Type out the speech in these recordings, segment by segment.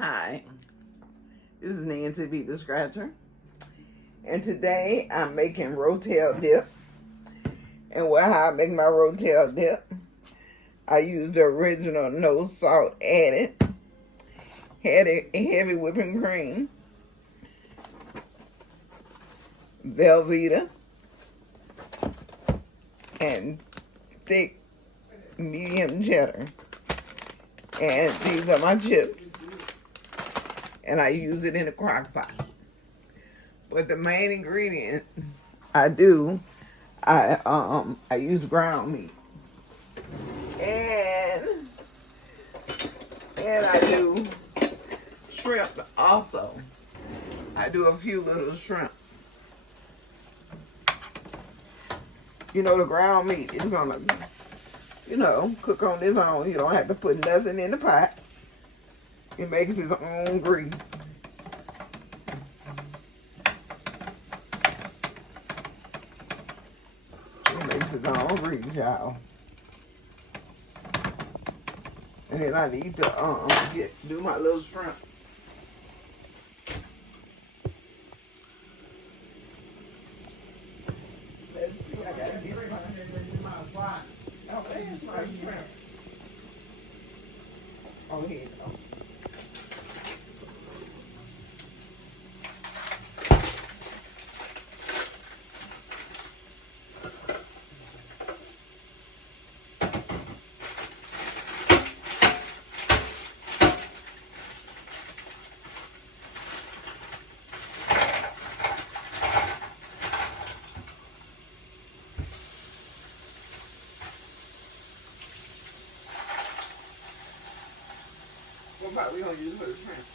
Hi, this is Nancybrhescratcher, and today I'm making Rotel Dip. And how I make my Rotel Dip, I used the original no salt added, had a heavy whipping cream, Velveeta, and thick medium cheddar. And these are my chips. And I use it in a crock pot. But the main ingredient I use ground meat. And I do shrimp also. I do a few little shrimp. You know, the ground meat is gonna, cook on its own. You don't have to put nothing in the pot. It makes its own grease. It makes its own grease, y'all. And then I need to do my little shrimp. Let's see, I gotta get my pot. Oh, where's my shrimp? Oh, here you go. What pot we gonna use for the shrimp?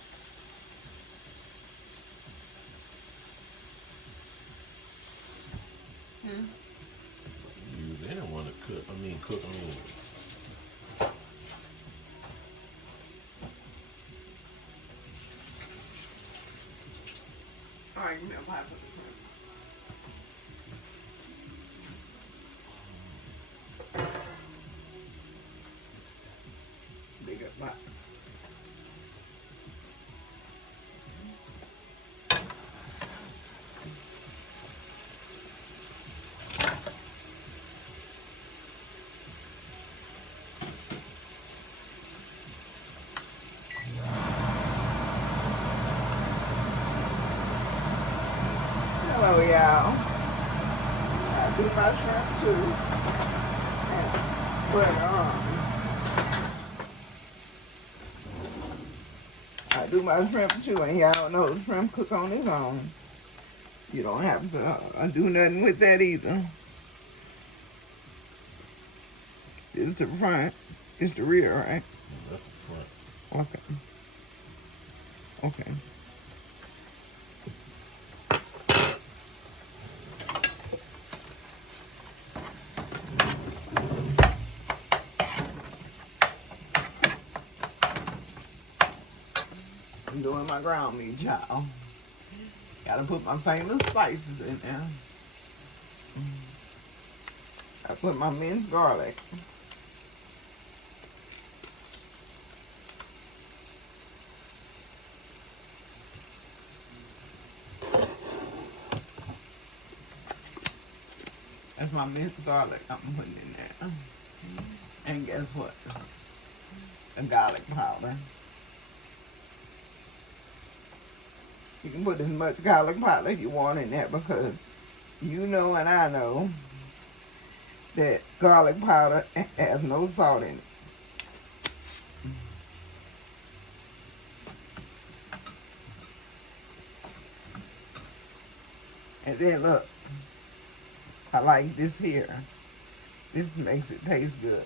You didn't want to cook on. Alright, you know how to put the shrimp. Bigger pot. Hello, y'all. I do my shrimp too. I do my shrimp too, and y'all know shrimp cook on its own. You don't have to do nothing with that either. This is the front. It's the rear, right? That's the front. Okay. Okay. I'm doing my ground meat, y'all. Gotta put my famous spices in there. I put my minced garlic. That's my minced garlic I'm putting in there. And guess what? The garlic powder. You can put as much garlic powder as you want in there because you know and I know that garlic powder has no salt in it. And then look, I like this here. This makes it taste good.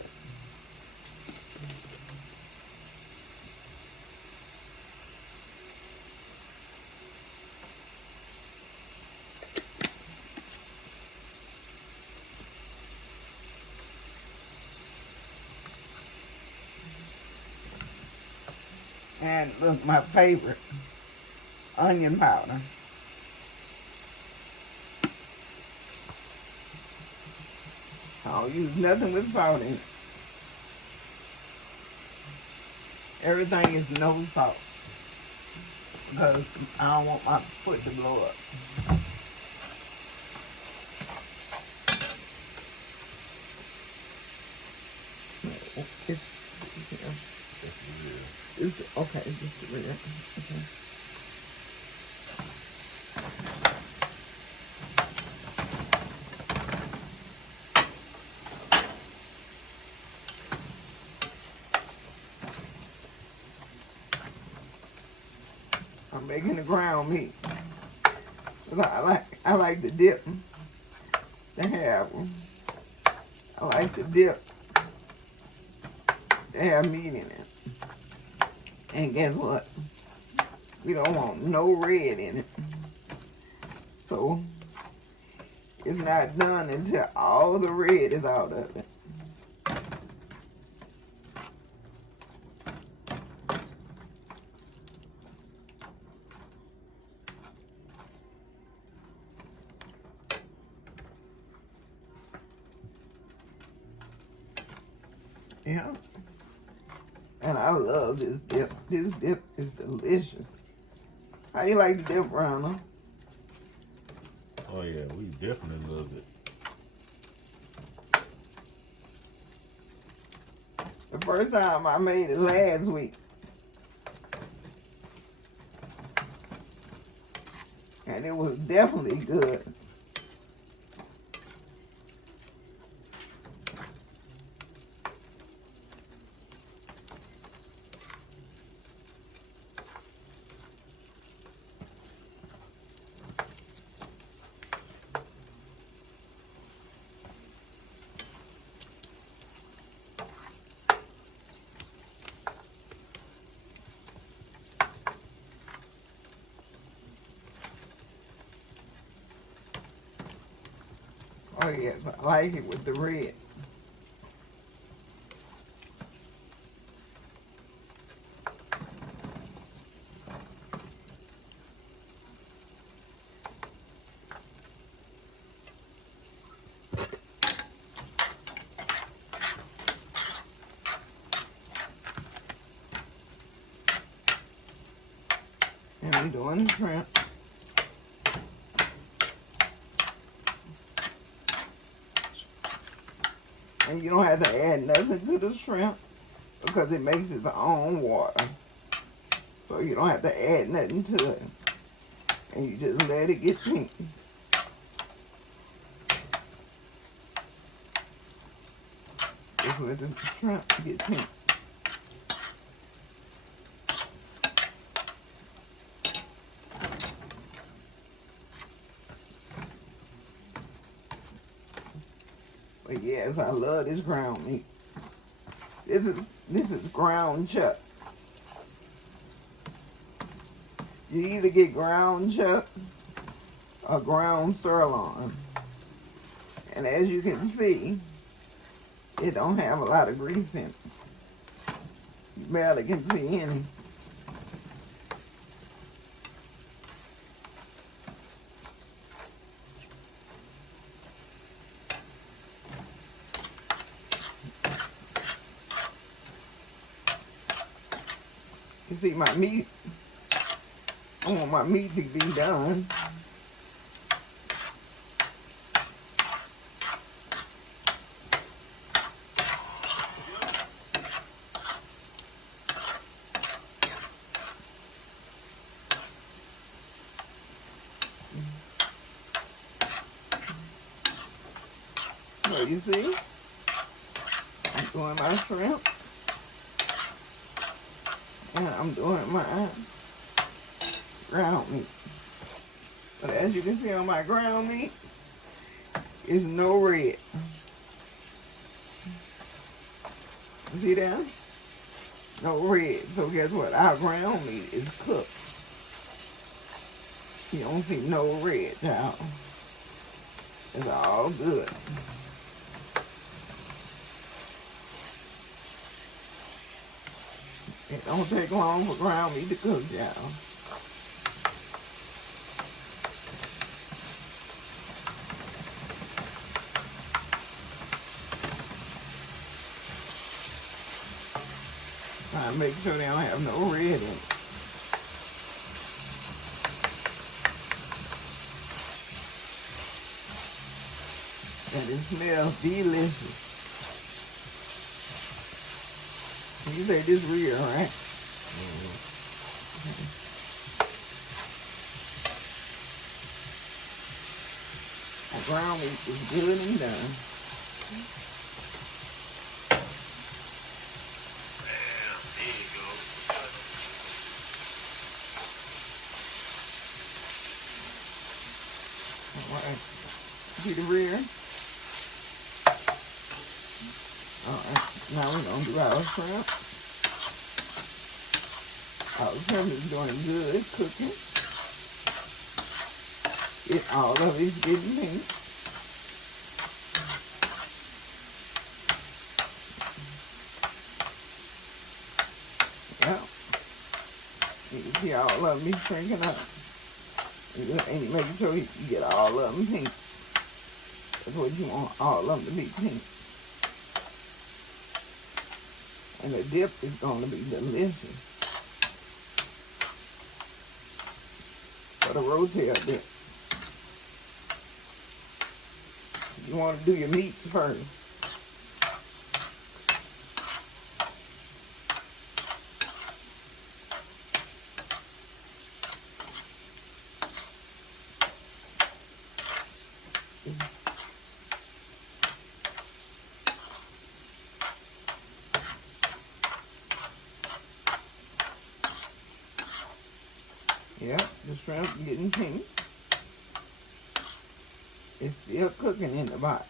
And look, my favorite, onion powder. I don't use nothing with salt in it. Everything is no salt. because I don't want my foot to blow up. Okay, this is real. Okay. I'm making the ground meat. I like the dip to have. I like the dip to have meat in it. And guess what? We don't want no red in it. So it's not done until all the red is out of it. Yeah. And I love this dip. This dip is delicious. How you like the dip, Ronald? Oh yeah, we definitely love it. The first time I made it last week. And it was definitely good. Oh yes, I like it with the red. And we're doing the shrimp. And you don't have to add nothing to the shrimp because it makes its own water. So you don't have to add nothing to it. And you just let it get pink. Just let the shrimp get pink. But yes, I love this ground meat. This is ground chuck. You either get ground chuck or ground sirloin. And as you can see, it don't have a lot of grease in it. You barely can see any. You see my meat, I want my meat to be done. So you see, I'm doing my shrimp. And I'm doing my ground meat. But as you can see on my ground meat, it's no red. You see that? No red. So guess what? Our ground meat is cooked. You don't see no red, y'all. It's all good. It don't take long for ground meat to cook, y'all. Try to make sure they don't have no red in it. it smells delicious. You say this real, right? Okay. My ground meat is good and done. There you go. Alright. See the rear? Alright. Now we're going to do our shrimp. Our shrimp is doing good cooking. All of it's getting pink. Yeah. You can see all of them be shrinking up. And you making sure you get all of them pink. That's what you want, all of them to be pink. And the dip is going to be delicious. For the Rotel dip. You want to do your meats first. Yep, the shrimp getting pink. It's still cooking in the pot.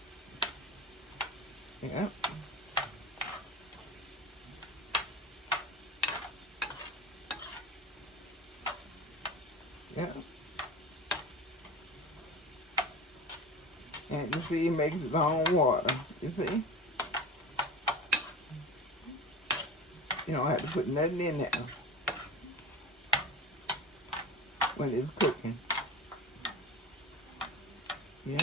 Yep. Yep. And you see, it makes its own water. You see? You don't have to put nothing in there when it's cooking. Yeah.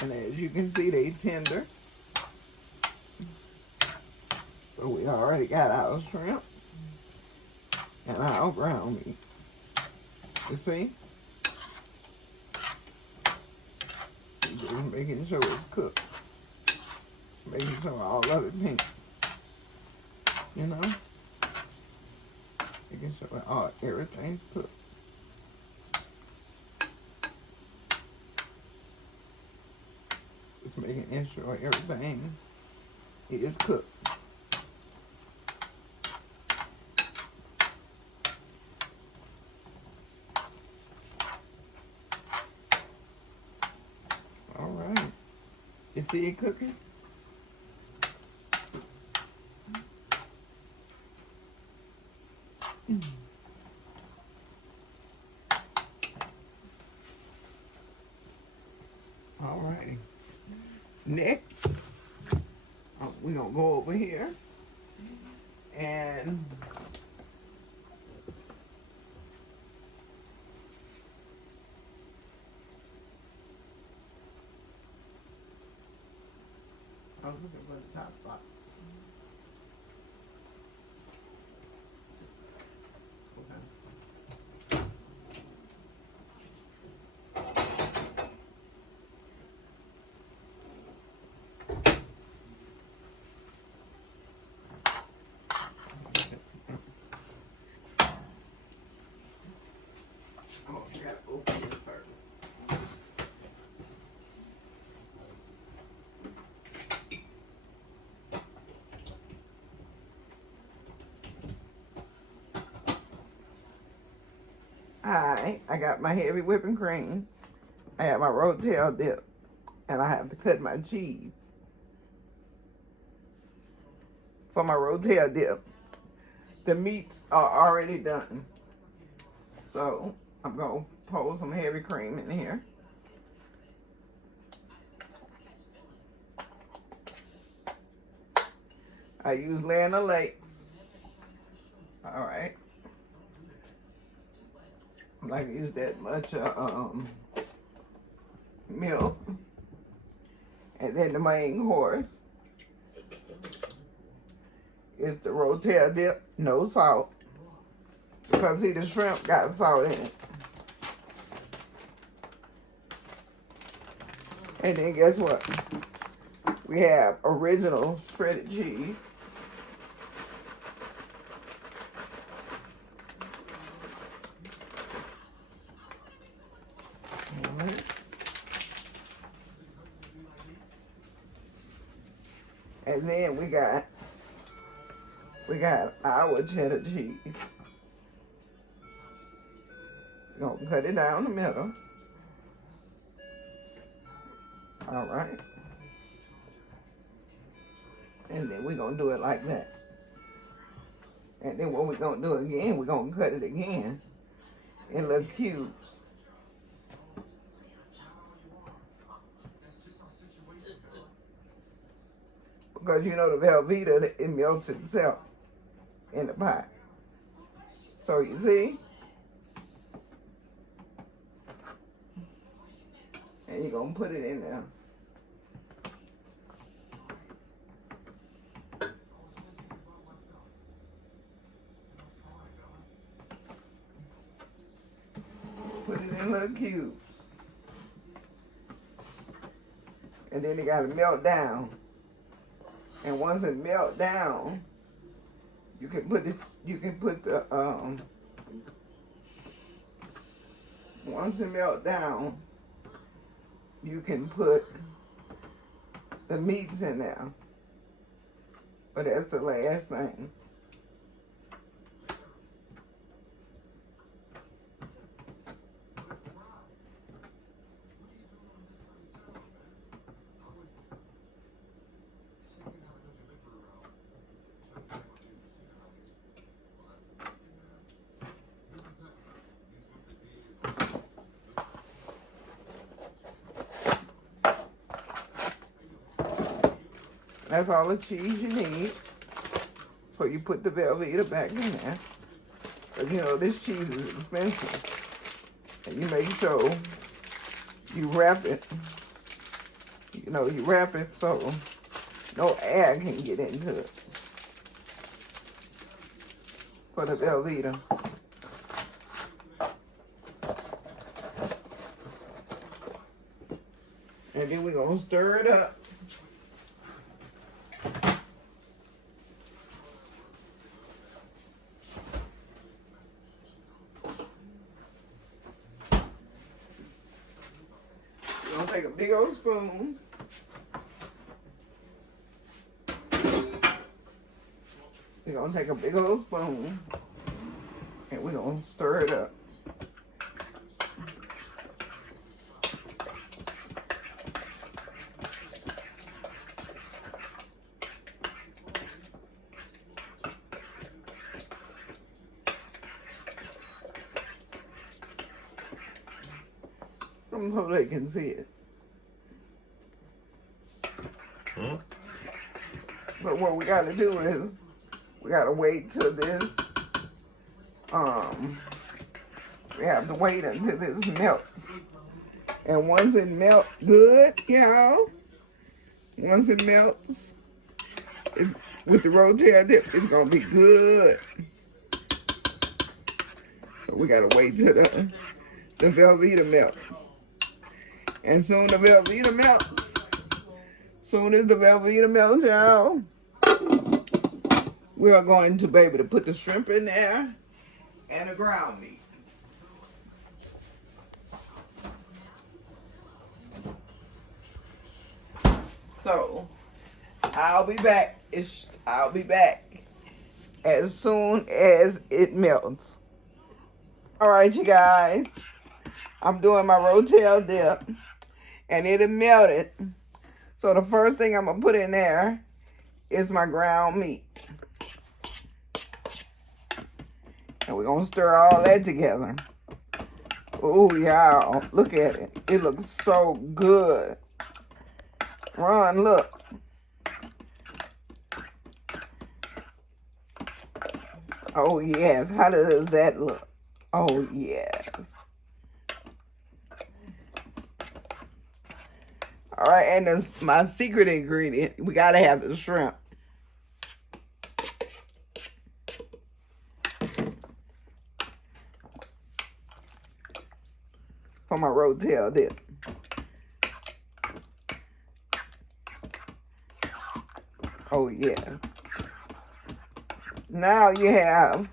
And as you can see, they tender. So we already got our shrimp and our ground meat. You see? Just making sure it's cooked. Making sure all of it pink. You know? Making sure everything's cooked. Just making sure everything is cooked. All right. You see it cooking? All right. Next, we're going to go over here and I was looking for the top spot. Oh, you gotta open it first. Alright, I got my heavy whipping cream. I have my Rotel dip. And I have to cut my cheese for my Rotel dip. The meats are already done. So I'm going to pour some heavy cream in here. I use Land O'Lakes. All right. I'm not going to use that much milk. And then the main course is the Rotel dip, no salt. Because see, the shrimp got salt in it. And then guess what? We have original shredded cheese. All right. And then we got our cheddar cheese. We're gonna cut it down the middle. All right. And then we're gonna do it like that. And then what we're gonna do again, we're gonna cut it again in little cubes. Because you know the Velveeta, it melts itself in the pot. So you see? And you're gonna put it in there. Put it in little cubes. And then it gotta melt down. And once it melt down, you can put the once it melt down, you can put the meats in there. But that's the last thing. That's all the cheese you need. So you put the Velveeta back in there. But you know, this cheese is expensive. And you make sure you wrap it. You know, you wrap it so no air can get into it. For the Velveeta. And then we're going to stir it up. We're going to take a big old spoon. We're going to take a big old spoon. And we're going to stir it up. So they can see it. Huh? But what we gotta do is we gotta wait till this we have to wait until this melts. And once it melts good, y'all, once it melts, it's with the Rotel Dip, it's gonna be good. So we gotta wait till the Velveeta melts. And soon the Velveeta melts. Soon as the Velveeta melts, y'all, we are going to be able to put the shrimp in there and the ground meat. So I'll be back. I'll be back as soon as it melts. All right, you guys. I'm doing my Rotel Dip. And it melted. So the first thing I'm going to put in there is my ground meat. And we're going to stir all that together. Oh, y'all. Look at it. It looks so good. Ron, look. Oh, yes. How does that look? Oh, yes. All right, and this, my secret ingredient, we gotta have the shrimp. For my Rotel Dip. Oh, yeah. Now you have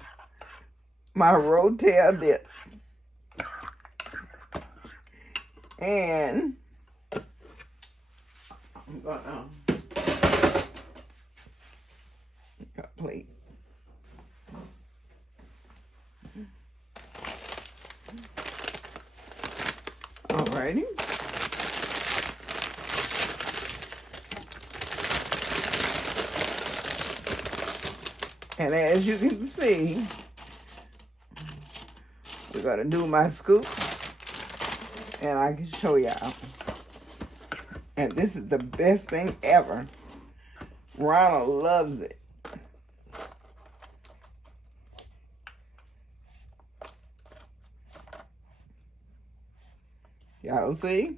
my Rotel Dip. And I'm gonna got a plate. Alrighty. And as you can see, we're gonna do my scoop, and I can show y'all. And this is the best thing ever. Ronald loves it. Y'all see?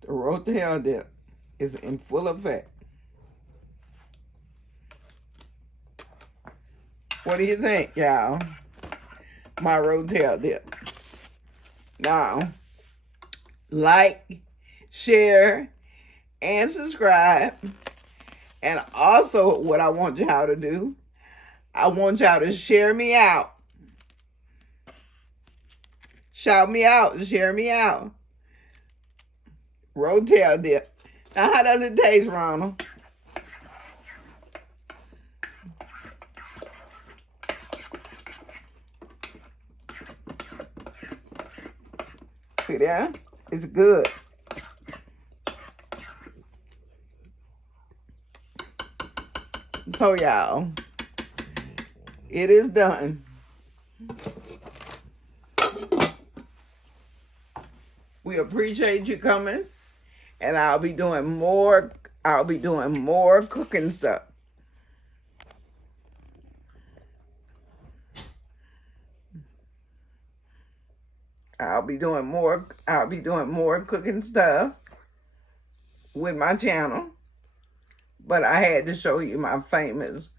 The Rotel Dip is in full effect. What do you think, y'all? My Rotel Dip. Now, like, share, and subscribe. And also, what I want y'all to do, I want y'all to share me out. Shout me out, share me out. Rotel Dip. Now, how does it taste, Ronald? See there? It's good. So, y'all, it is done. We appreciate you coming, and I'll be doing more cooking stuff. I'll be doing more cooking stuff with my channel. But I had to show you my famous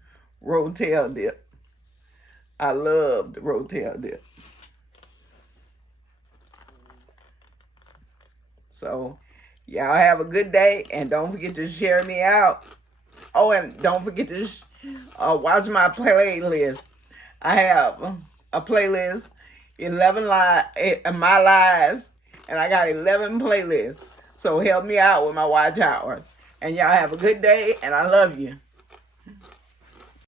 Rotel Dip. I love the Rotel Dip. So, y'all have a good day, and don't forget to share me out. Oh, and don't forget to watch my playlist. I have a playlist, 11 my lives, and I got 11 playlists. So help me out with my watch hours. And y'all have a good day, and I love you.